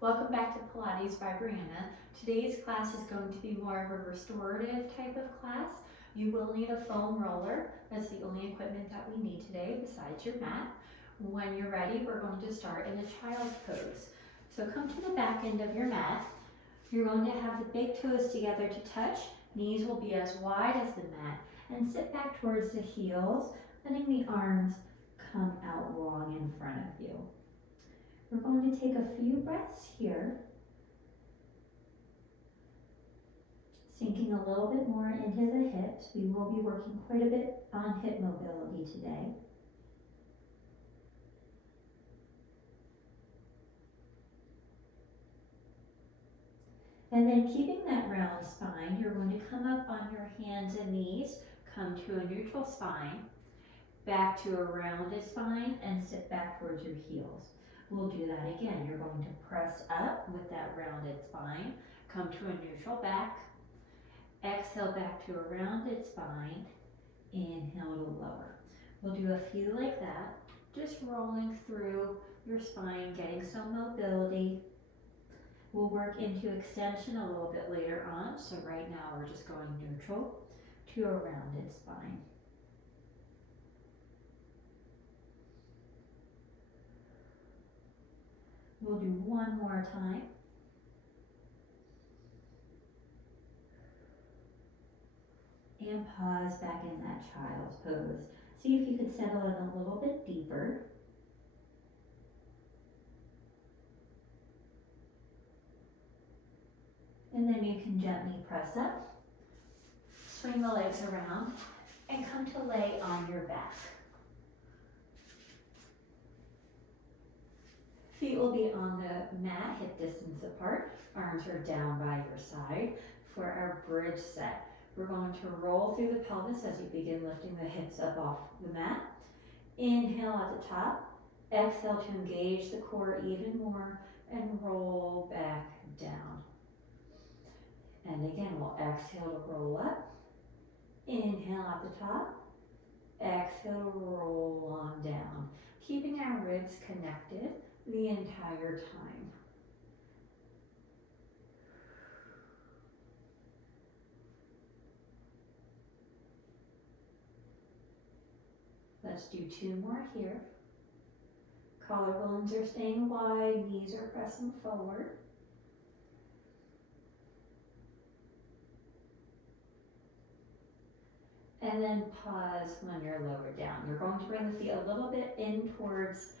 Welcome back to Pilates by Brianna. Today's class is going to be more of a restorative type of class. You will need a foam roller. That's the only equipment that we need today besides your mat. When you're ready, we're going to start in a child's pose. So come to the back end of your mat. You're going to have the big toes together to touch. Knees will be as wide as the mat. And sit back towards the heels, letting the arms come out long in front of you. We're going to take a few breaths here, sinking a little bit more into the hips. We will be working quite a bit on hip mobility today. And then keeping that round spine, you're going to come up on your hands and knees, come to a neutral spine, back to a rounded spine, and sit back towards your heels. We'll do that again. You're going to press up with that rounded spine, come to a neutral back, exhale back to a rounded spine, inhale to lower. We'll do a few like that, just rolling through your spine, getting some mobility. We'll work into extension a little bit later on, so right now we're just going neutral to a rounded spine. We'll do one more time. And pause back in that child's pose. See if you can settle in a little bit deeper. And then you can gently press up, swing the legs around, and come to lay on your back. Feet will be on the mat, hip distance apart. Arms are down by your side for our bridge set. We're going to roll through the pelvis as you begin lifting the hips up off the mat. Inhale at the top. Exhale to engage the core even more and roll back down. And again, we'll exhale to roll up. Inhale at the top. Exhale, roll on down. Keeping our ribs connected the entire time. Let's do two more here. Collarbones are staying wide, knees are pressing forward. And then pause when you're lowered down. You're going to bring the feet a little bit in towards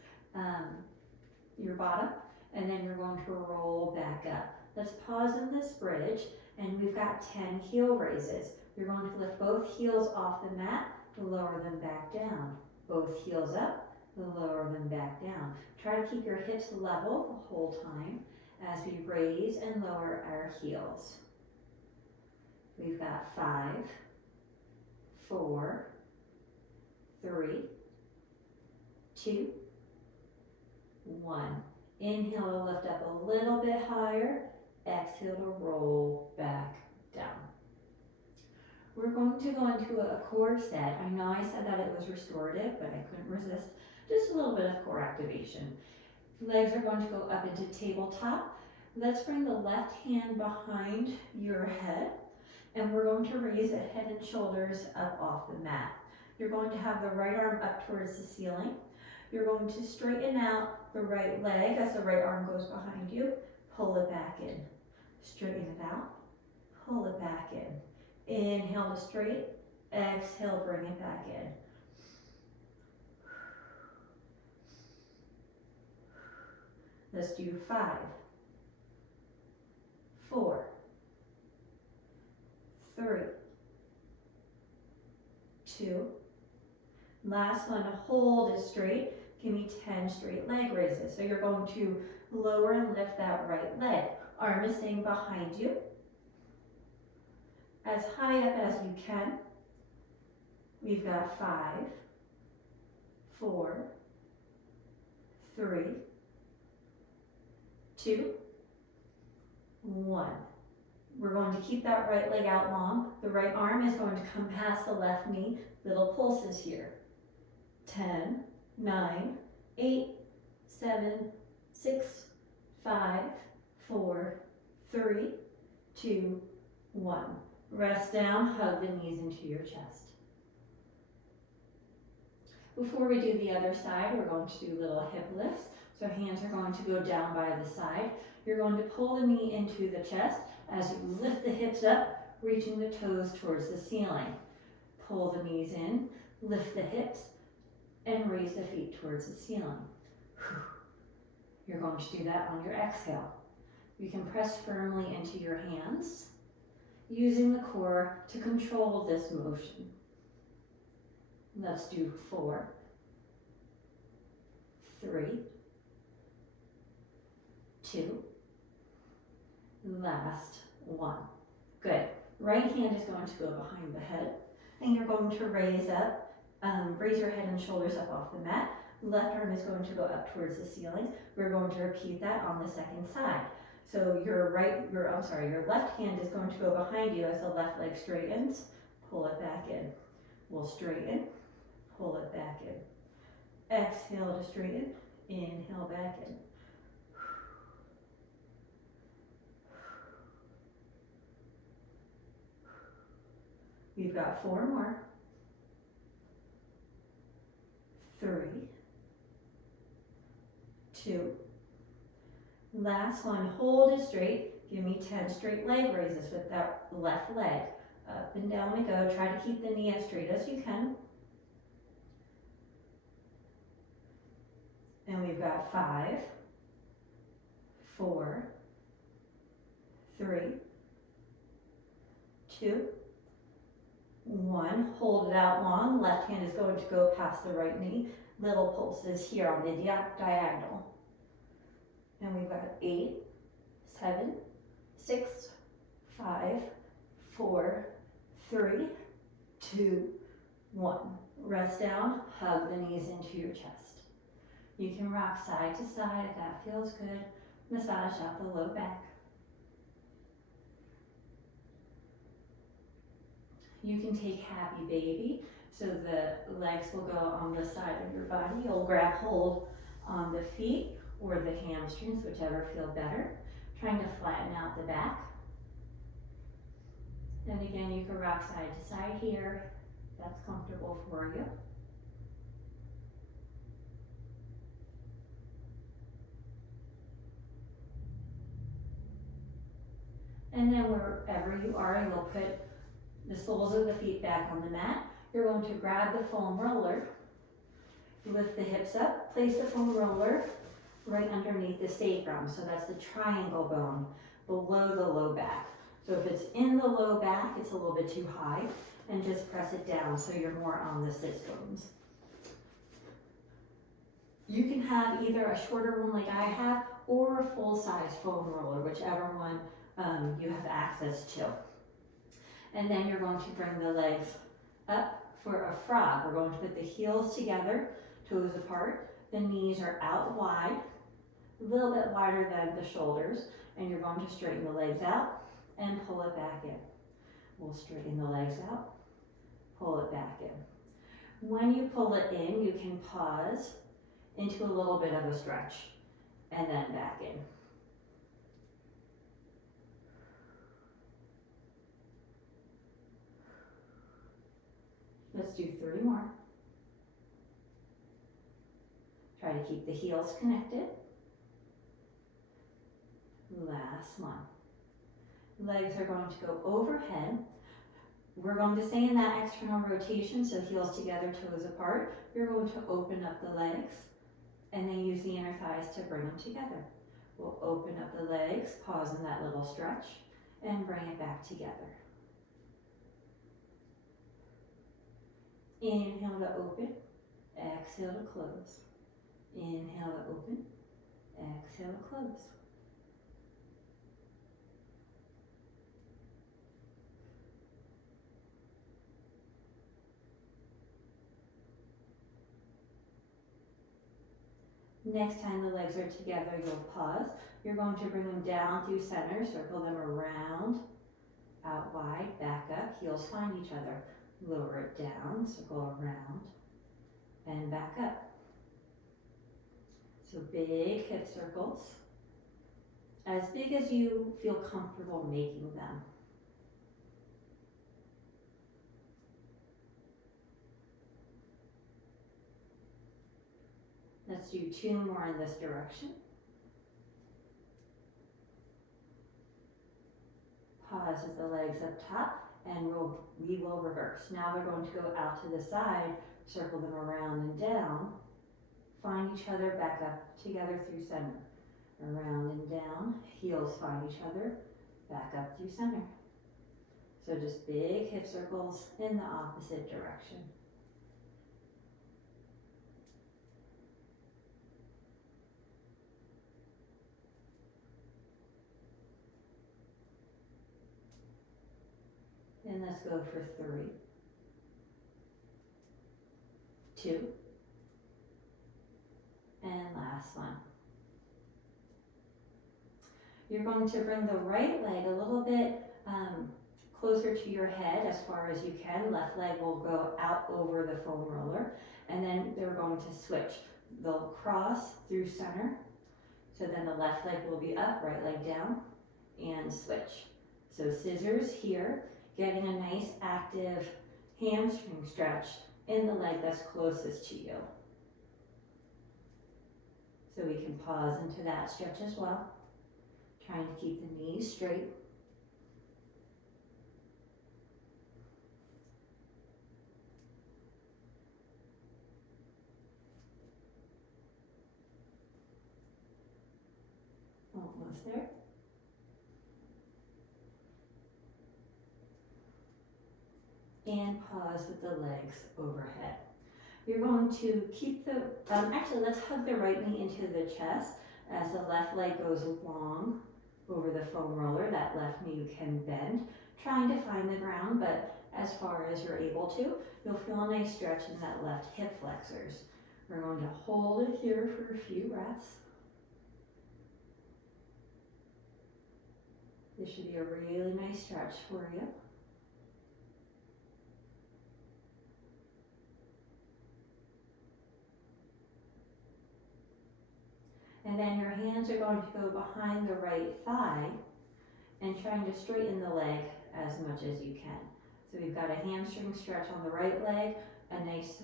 your bottom, and then you're going to roll back up. Let's pause in this bridge, and we've got 10 heel raises. You're going to lift both heels off the mat, lower them back down. Both heels up, lower them back down. Try to keep your hips level the whole time as we raise and lower our heels. We've got 5, 4, 3, 2, 1. Inhale to lift up a little bit higher. Exhale to roll back down. We're going to go into a core set. I know I said that it was restorative, but I couldn't resist. Just a little bit of core activation. Legs are going to go up into tabletop. Let's bring the left hand behind your head, and we're going to raise the head and shoulders up off the mat. You're going to have the right arm up towards the ceiling. You're going to straighten out the right leg as the right arm goes behind you. Pull it back in. Straighten it out. Pull it back in. Inhale to straight. Exhale, bring it back in. Let's do 5, 4, 3, 2. Last one, hold it straight. Give me 10 straight leg raises. So you're going to lower and lift that right leg. Arm is staying behind you. As high up as you can. We've got 5, 4, 3, 2, 1. We're going to keep that right leg out long. The right arm is going to come past the left knee. Little pulses here. 10, 9, 8, 7, 6, 5, 4, 3, 2, 1. Rest down, hug the knees into your chest. Before we do the other side, we're going to do little hip lifts. So hands are going to go down by the side. You're going to pull the knee into the chest as you lift the hips up, reaching the toes towards the ceiling. Pull the knees in, lift the hips, and raise the feet towards the ceiling. You're going to do that on your exhale. You can press firmly into your hands, using the core to control this motion. Let's do 4, 3, 2, last 1. Good. Right hand is going to go behind the head, and you're going to raise your head and shoulders up off the mat. Left arm is going to go up towards the ceiling. We're going to repeat that on the second side. So your left hand is going to go behind you as the left leg straightens. Pull it back in. We'll straighten, pull it back in. Exhale to straighten, inhale back in. We've got 4 more. 3, 2. Last one, hold it straight. Give me 10 straight leg raises with that left leg. Up and down we go. Try to keep the knee as straight as you can. And we've got 5, 4, 3, 2, 1. Hold it out long. Left hand is going to go past the right knee. Little pulses here on the diagonal. And we've got 8, 7, 6, 5, 4, 3, 2, 1. Rest down, hug the knees into your chest. You can rock side to side if that feels good. Massage out the low back. You can take happy baby, so the legs will go on the side of your body. You'll grab hold on the feet or the hamstrings, whichever feel better. Trying to flatten out the back. And again, you can rock side to side here. That's comfortable for you. And then wherever you are, you'll put the soles of the feet back on the mat. You're going to grab the foam roller, lift the hips up, place the foam roller right underneath the sacrum. So that's the triangle bone below the low back. So if it's in the low back, it's a little bit too high, and just press it down so you're more on the sits bones. You can have either a shorter one like I have or a full-size foam roller, whichever one you have access to. And then you're going to bring the legs up for a frog. We're going to put the heels together, toes apart. The knees are out wide, a little bit wider than the shoulders, and you're going to straighten the legs out and pull it back in. We'll straighten the legs out, pull it back in. When you pull it in, you can pause into a little bit of a stretch and then back in. Let's do 3 more. Try to keep the heels connected. Last one. Legs are going to go overhead. We're going to stay in that external rotation, so heels together, toes apart. You're going to open up the legs and then use the inner thighs to bring them together. We'll open up the legs, pause in that little stretch, and bring it back together. Inhale to open, exhale to close. Inhale to open, exhale to close. Next time the legs are together, you'll pause. You're going to bring them down through center, circle them around, out wide, back up, heels find each other. Lower it down, circle around, and back up. So big hip circles. as big as you feel comfortable making them. Let's do 2 more in this direction. Pause with the legs up top, and we will reverse. Now we're going to go out to the side, circle them around and down, find each other, back up together through center. Around and down, heels find each other, back up through center. So just big hip circles in the opposite direction. And let's go for 3, 2, and last one. You're going to bring the right leg a little bit closer to your head as far as you can. Left leg will go out over the foam roller, and then they're going to switch. They'll cross through center, so then the left leg will be up, right leg down, and switch. So scissors here, getting a nice active hamstring stretch in the leg that's closest to you. So we can pause into that stretch as well, trying to keep the knees straight. Almost there. And pause with the legs overhead. You're going to keep the, actually let's hug the right knee into the chest as the left leg goes long over the foam roller. That left knee can bend, trying to find the ground, but as far as you're able to, you'll feel a nice stretch in that left hip flexors. We're going to hold it here for a few breaths. This should be a really nice stretch for you. And then your hands are going to go behind the right thigh and trying to straighten the leg as much as you can. So we've got a hamstring stretch on the right leg, a nice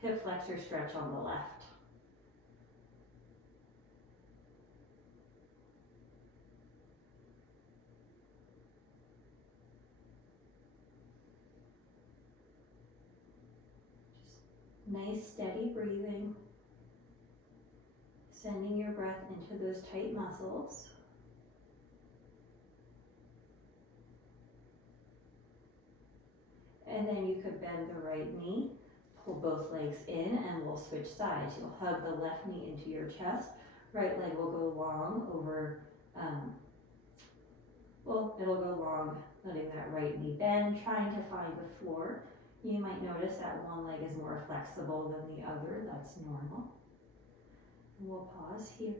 hip flexor stretch on the left. Just nice steady breathing. Sending your breath into those tight muscles. And then you could bend the right knee, pull both legs in, and we'll switch sides. You'll hug the left knee into your chest. Right leg will go long over, it'll go long, letting that right knee bend, trying to find the floor. You might notice that one leg is more flexible than the other. That's normal. And we'll pause here.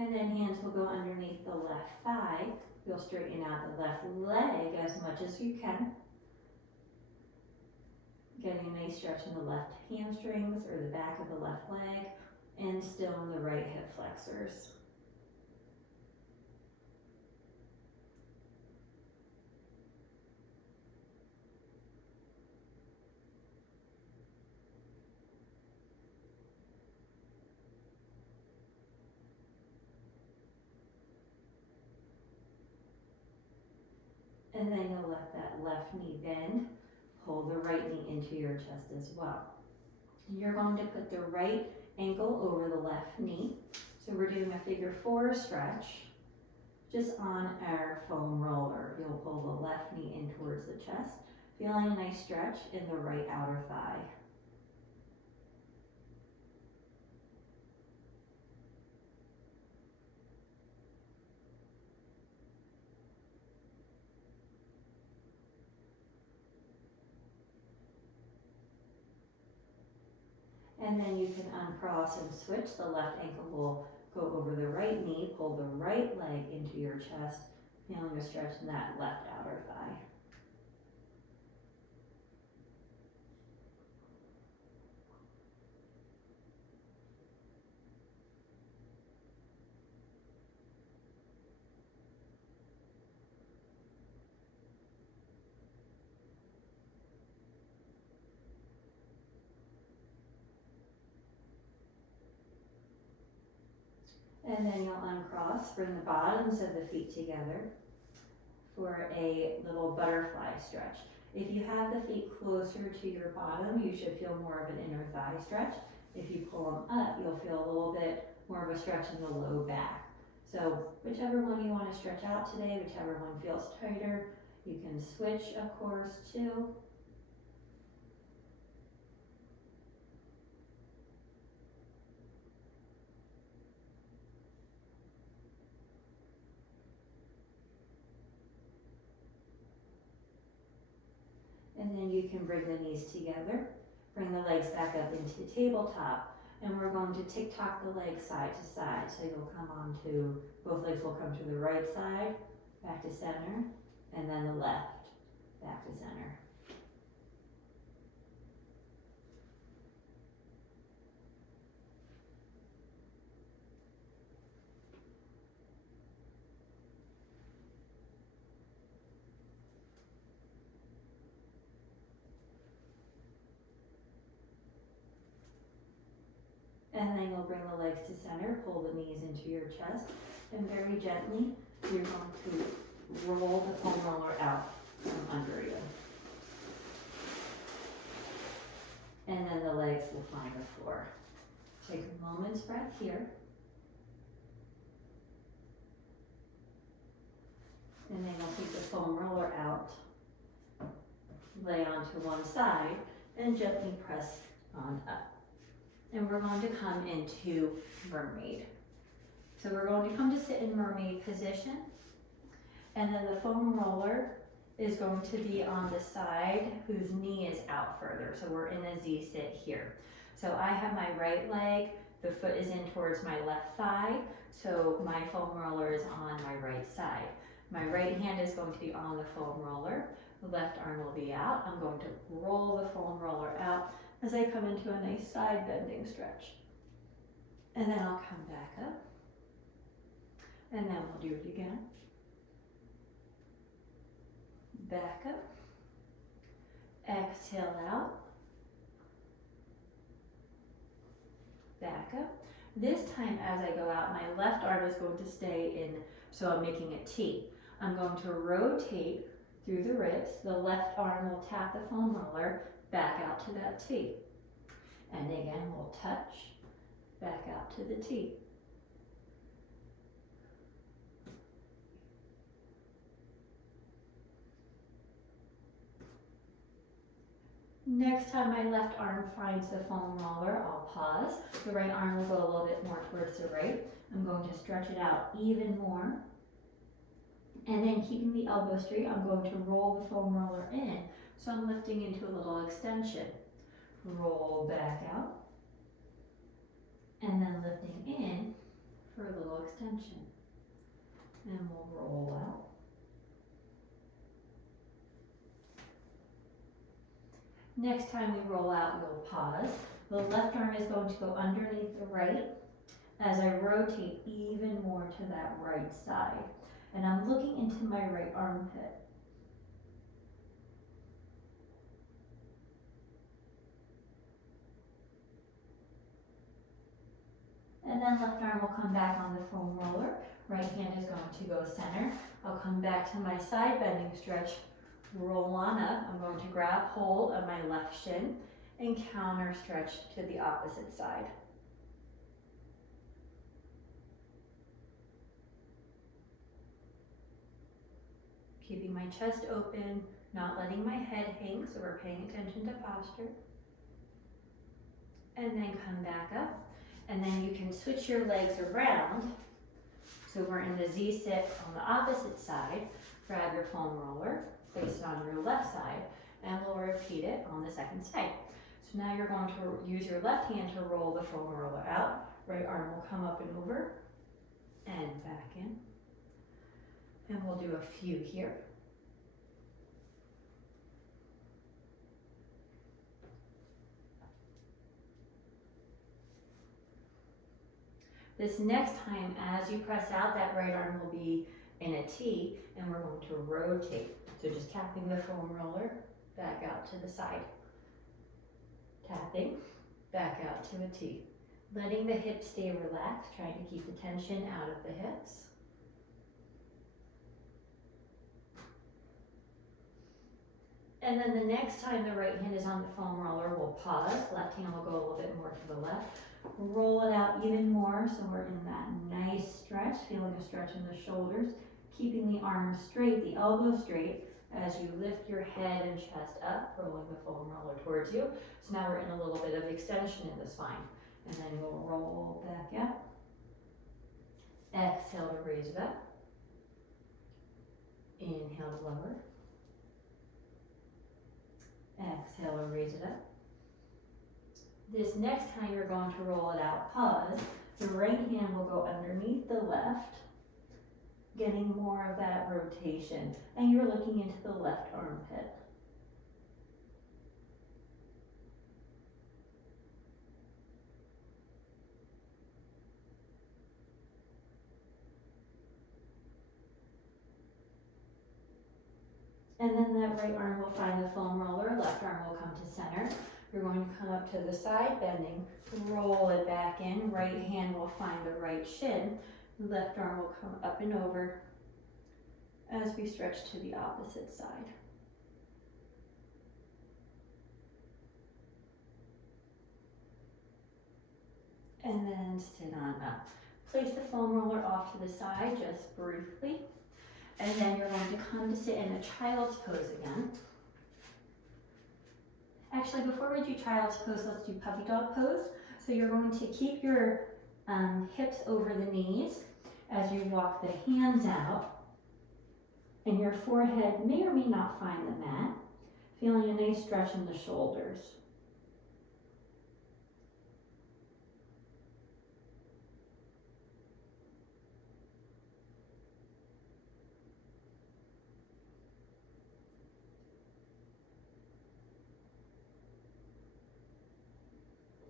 And then hands will go underneath the left thigh. You'll straighten out the left leg as much as you can. Getting a nice stretch in the left hamstrings or the back of the left leg, and still in the right hip flexors. And then you'll let that left knee bend. Pull the right knee into your chest as well. You're going to put the right ankle over the left knee. So we're doing a figure 4 stretch just on our foam roller. You'll pull the left knee in towards the chest, feeling a nice stretch in the right outer thigh. And then you can uncross and switch. The left ankle will go over the right knee, pull the right leg into your chest, Feeling a stretch in that left outer thigh. And then you'll uncross, bring the bottoms of the feet together for a little butterfly stretch. If you have the feet closer to your bottom, you should feel more of an inner thigh stretch. If you pull them up, you'll feel a little bit more of a stretch in the low back. So whichever one you want to stretch out today, whichever one feels tighter, you can switch, of course, too. And then you can bring the knees together, bring the legs back up into tabletop, and we're going to tick-tock the legs side to side. So you'll come on to, both legs will come to the right side, back to center, and then the left, back to center. And then you'll bring the legs to center, pull the knees into your chest, and very gently, you're going to roll the foam roller out from under you. And then the legs will find the floor. Take a moment's breath here. And then you'll take the foam roller out, lay onto one side, and gently press on up. And we're going to come into Mermaid. So we're going to come to sit in Mermaid position. And then the foam roller is going to be on the side whose knee is out further. So we're in a Z sit here. So I have my right leg, the foot is in towards my left thigh. So my foam roller is on my right side. My right hand is going to be on the foam roller. The left arm will be out. I'm going to roll the foam roller out as I come into a nice side bending stretch. And then I'll come back up. And then we'll do it again. Back up. Exhale out. Back up. This time as I go out, my left arm is going to stay in, so I'm making a T. I'm going to rotate through the ribs. The left arm will tap the foam roller back out to that T. And again, we'll touch back out to the T. Next time my left arm finds the foam roller, I'll pause. The right arm will go a little bit more towards the right. I'm going to stretch it out even more. And then keeping the elbow straight, I'm going to roll the foam roller in. So I'm lifting into a little extension. Roll back out. And then lifting in for a little extension. And we'll roll out. Next time we roll out, we'll pause. The left arm is going to go underneath the right as I rotate even more to that right side. And I'm looking into my right armpit. And then left arm will come back on the foam roller. Right hand is going to go center. I'll come back to my side bending stretch. Roll on up. I'm going to grab hold of my left shin and counter stretch to the opposite side. Keeping my chest open, not letting my head hang, so we're paying attention to posture. And then come back up. And then you can switch your legs around. So we're in the Z sit on the opposite side. Grab your foam roller, place it on your left side, and we'll repeat it on the second side. So now you're going to use your left hand to roll the foam roller out. Right arm will come up and over, and back in. And we'll do a few here. This next time, as you press out, that right arm will be in a T, and we're going to rotate. So just tapping the foam roller back out to the side. Tapping, back out to a T. Letting the hips stay relaxed, trying to keep the tension out of the hips. And then the next time the right hand is on the foam roller, we'll pause. Left hand will go a little bit more to the left. Roll it out even more, so we're in that nice stretch, feeling a stretch in the shoulders, keeping the arms straight, the elbows straight, as you lift your head and chest up, rolling the foam roller towards you. So now we're in a little bit of extension in the spine. And then we'll roll back up. Exhale to raise it up. Inhale to lower. Exhale to raise it up. This next time you're going to roll it out, pause. The right hand will go underneath the left, getting more of that rotation. And you're looking into the left armpit. And then that right arm will find the foam roller, left arm will come to center. You're going to come up to the side, bending, roll it back in. Right hand will find the right shin. Left arm will come up and over as we stretch to the opposite side. And then sit on up. Place the foam roller off to the side just briefly. And then you're going to come to sit in a child's pose again. Actually, before we do child's pose, let's do puppy dog pose. So you're going to keep your hips over the knees as you walk the hands out. And your forehead may or may not find the mat. Feeling a nice stretch in the shoulders.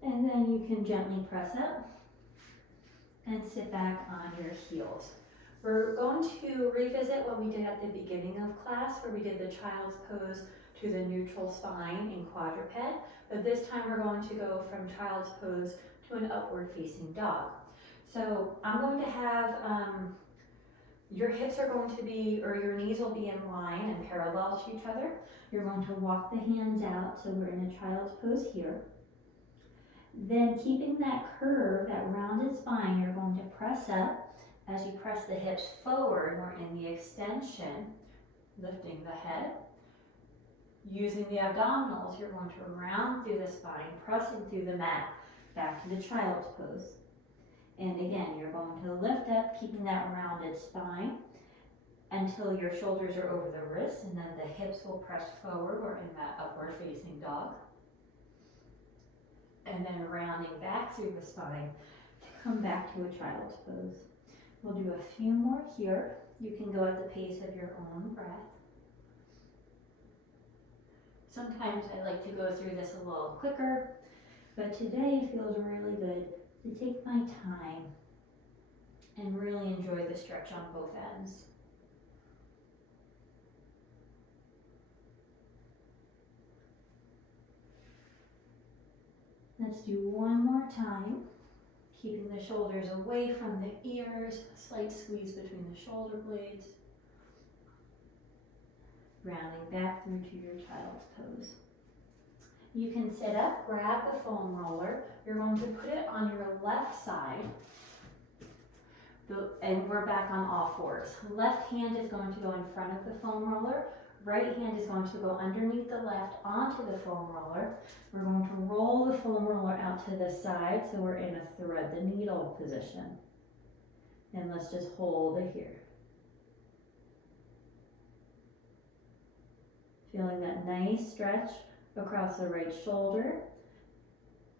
And then you can gently press up and sit back on your heels. We're going to revisit what we did at the beginning of class, where we did the child's pose to the neutral spine in quadruped, but this time we're going to go from child's pose to an upward facing dog. So I'm going to have, your hips are going to be, or your knees will be in line and parallel to each other. You're going to walk the hands out, so we're in a child's pose here. Then keeping that curve, that rounded spine, you're going to press up. As you press the hips forward, we're in the extension, lifting the head. Using the abdominals, you're going to round through the spine, pressing through the mat, back to the child's pose. And again, you're going to lift up, keeping that rounded spine until your shoulders are over the wrists, and then the hips will press forward. We're in that upward facing dog. And then rounding back through the spine to come back to a child's pose. We'll do a few more here. You can go at the pace of your own breath. Sometimes I like to go through this a little quicker, but today it feels really good to take my time and really enjoy the stretch on both ends. Let's do one more time, keeping the shoulders away from the ears, slight squeeze between the shoulder blades. Rounding back through to your child's pose. You can sit up, grab the foam roller. You're going to put it on your left side. And we're back on all fours. Left hand is going to go in front of the foam roller. Right hand is going to go underneath the left onto the foam roller. We're going to roll the foam roller out to the side, so we're in a thread the needle position. And let's just hold it here. Feeling that nice stretch across the right shoulder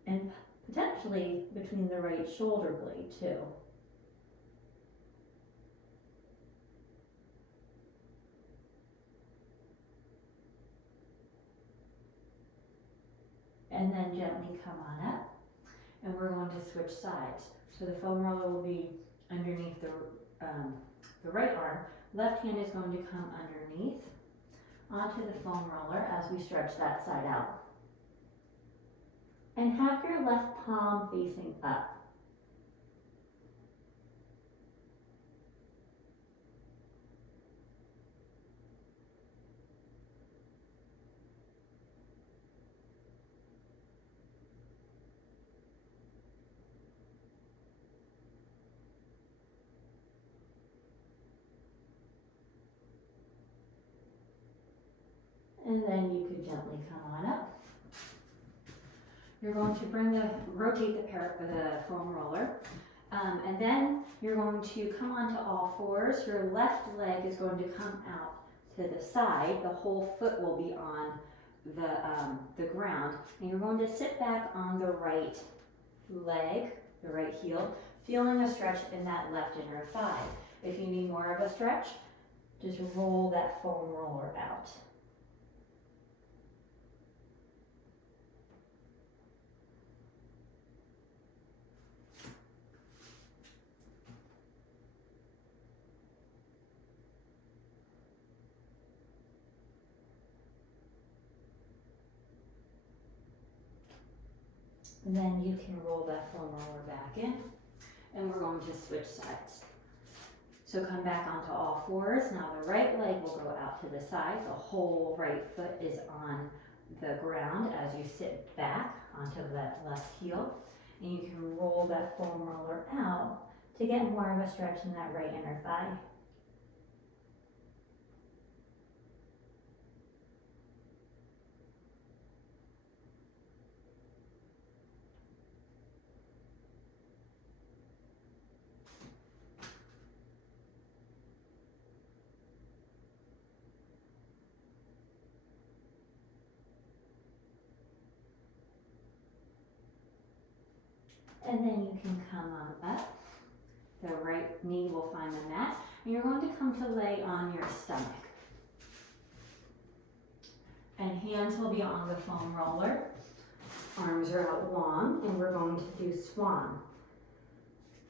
and potentially between the right shoulder blade too. and then gently come on up. And we're going to switch sides. So the foam roller will be underneath the right arm. Left hand is going to come underneath onto the foam roller as we stretch that side out. And have your left palm facing up. And then you could gently come on up. You're going to rotate the foam roller. And then you're going to come onto all fours. Your left leg is going to come out to the side. The whole foot will be on the ground. And you're going to sit back on the right leg, the right heel, feeling a stretch in that left inner thigh. If you need more of a stretch, just roll that foam roller out. And then you can roll that foam roller back in, and we're going to switch sides. So come back onto all fours. Now the right leg will go out to the side. The whole right foot is on the ground as you sit back onto that left heel. And you can roll that foam roller out to get more of a stretch in that right inner thigh. And then you can come on up. The right knee will find the mat. And you're going to come to lay on your stomach. And hands will be on the foam roller. Arms are out long, and we're going to do swan.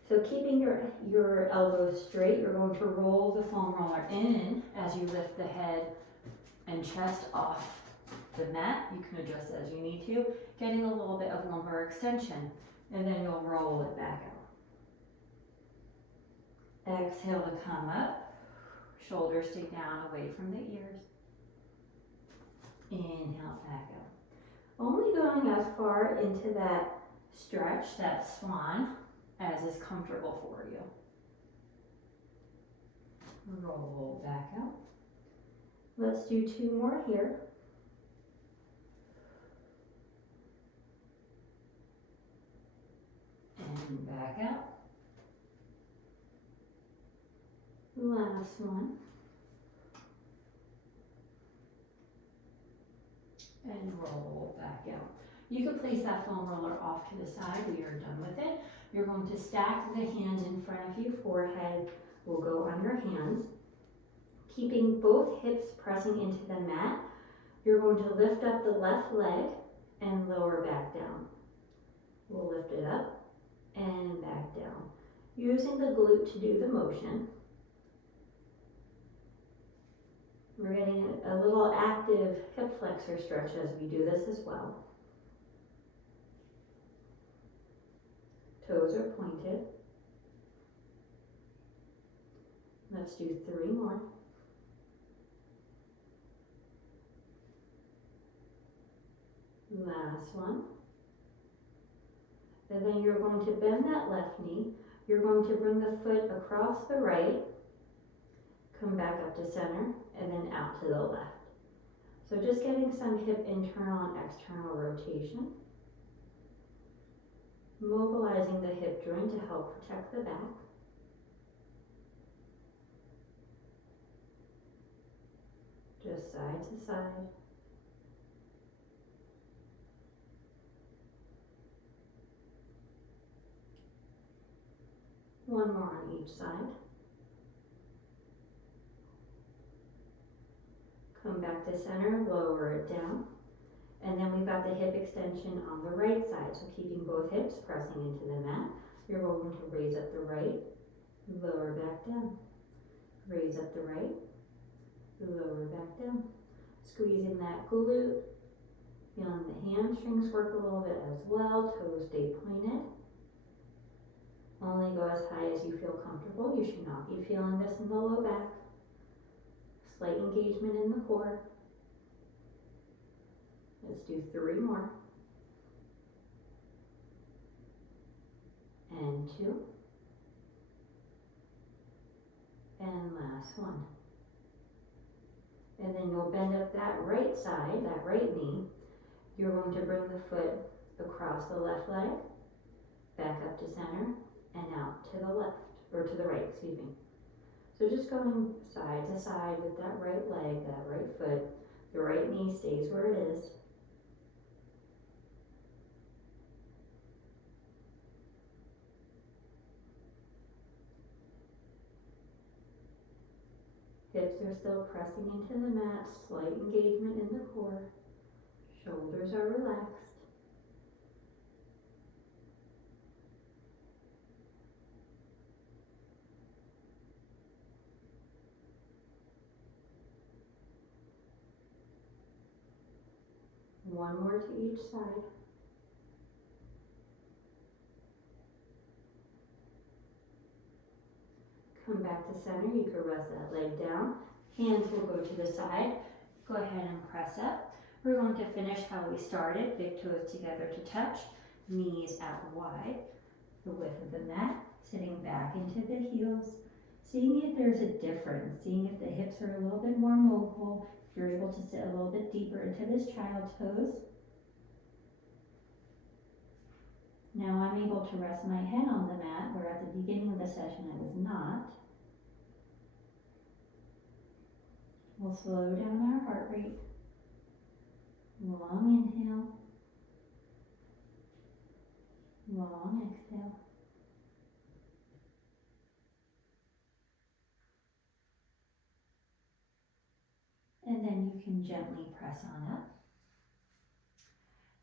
So keeping your elbows straight, you're going to roll the foam roller in as you lift the head and chest off the mat. You can adjust as you need to, getting a little bit of lumbar extension. And then you'll roll it back out. Exhale to come up. Shoulders stay down away from the ears. Inhale back out. Only going as far into that stretch, that swan, as is comfortable for you. Roll back out. Let's do 2 more here. And back out. Last one. And roll back out. You can place that foam roller off to the side. We are done with it. You're going to stack the hands in front of you. Forehead will go on your hands. Keeping both hips pressing into the mat, you're going to lift up the left leg and lower back down. We'll lift it up and back down, using the glute to do the motion. We're getting a little active hip flexor stretch as we do this as well. Toes are pointed. Let's do 3 more. Last one. And then you're going to bend that left knee. You're going to bring the foot across the right, come back up to center, and then out to the left. So just getting some hip internal and external rotation. Mobilizing the hip joint to help protect the back. Just side to side. One more on each side. Come back to center, lower it down. And then we've got the hip extension on the right side. So keeping both hips pressing into the mat. You're going to raise up the right, lower back down. Raise up the right, lower back down. Squeezing that glute. Feeling the hamstrings work a little bit as well. Toes stay pointed. Only go as high as you feel comfortable. You should not be feeling this in the low back. Slight engagement in the core. Let's do 3 more. And 2. And last one. And then you'll bend up that right side, that right knee. You're going to bring the foot across the left leg, back up to center, and out to the left, or to the right, excuse me. So just going side to side with that right leg, that right foot. The right knee stays where it is. Hips are still pressing into the mat, slight engagement in the core. Shoulders are relaxed. One more to each side. Come back to center. You can rest that leg down. Hands will go to the side. Go ahead and press up. We're going to finish how we started. Big toes together to touch. Knees out wide. The width of the mat. Sitting back into the heels. Seeing if there's a difference. Seeing if the hips are a little bit more mobile. If you're able to sit a little bit deeper into this child's pose. Now I'm able to rest my head on the mat, where at the beginning of the session I was not. We'll slow down our heart rate. Long inhale. Long exhale. And then you can gently press on up.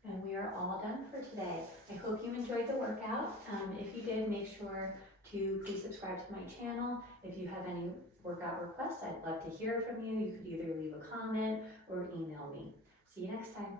And we are all done for today. I hope you enjoyed the workout. If you did, make sure to please subscribe to my channel. If you have any workout requests, I'd love to hear from you. You could either leave a comment or email me. See you next time.